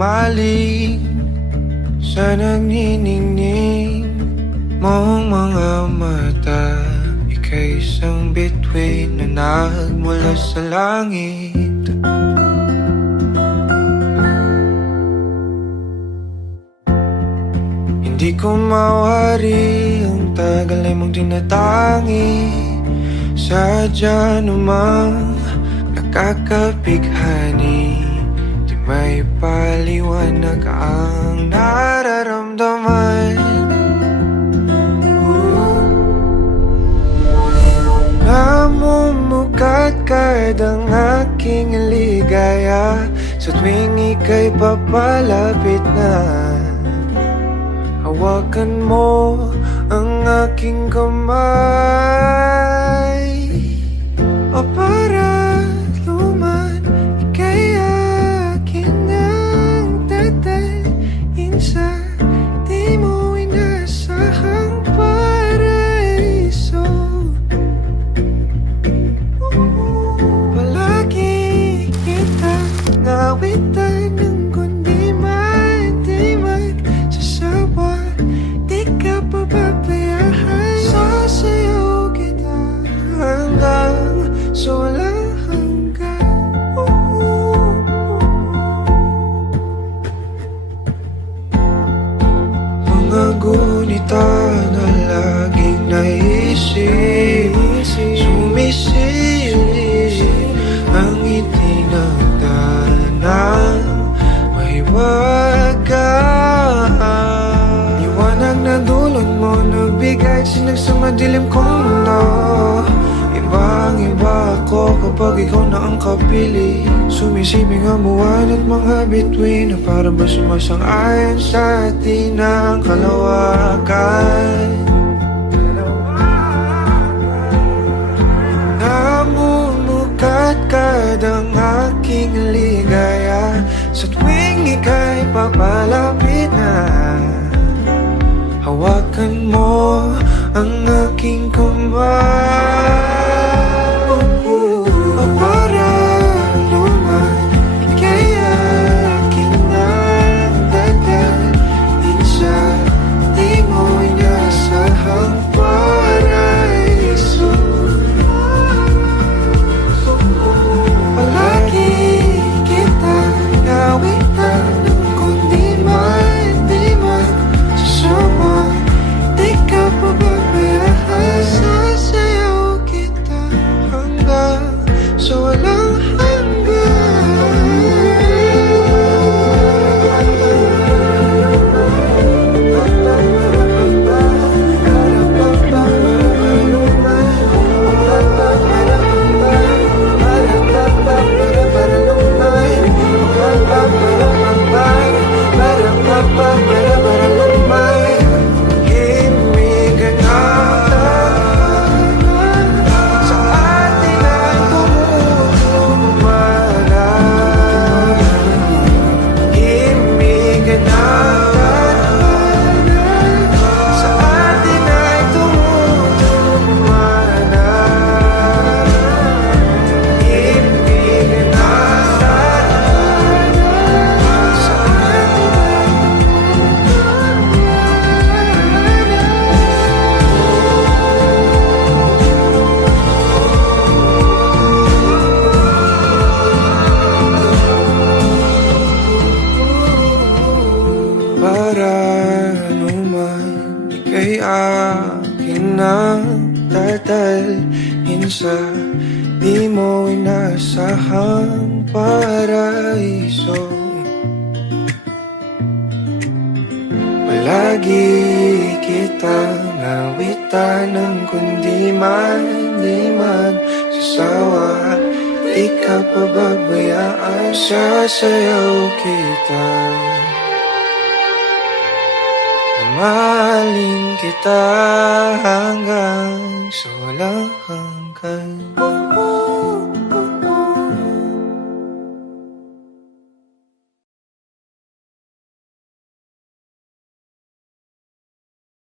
humaling sa nagniningning mong mga mata. Ika'y isang bituin na nagmula sa langit. Hindi ko mawari ang tagal ay mong tinatangi. Sadya namang nakakapighani, di may paliwanag ang nararamdaman. Namumukadkad ang aking ligaya sa tuwing ika'y papalapit na. Hawakan mo ang aking kamay, o para luman, ika'y akin ng dadalhin sa di mo inasahang paraiso. Palagi kita nawitan ng kundi man di magsasawa. Di ka pababayaan, sasayaw kita hanggang sa walang hanggan. Mga gunita na laging naisip, sumisilip ang ngiti ng tanang may wagas. Liwanag na dulot mo, nagbigay sinag sa madilim kong mundo. Ibang-iba ako kapag ikaw na ang kapili. Sumisibing ang buwan at mga bituin na para ba sumasang-ayon sa atin ang kalawakan. Namumukadkad ang aking ligaya sa tuwing ika'y papalapit na. Hawakan mo ang aking kamay, o para luman, ika'y akin ng dadalhin sa di mo inasahang paraiso. Palagi kita nawitan ng kundi man di magsasawa. Di ka pababayaan, sasayaw kita hanggang sa walang akin ang dadalhin sa di mo inasahang paraiso. Palagi kitang nawitan ng kundi man di magsasawa. Di ka pababayaan, sasayaw kita. Mahalin kita hanggang sa walang hanggan.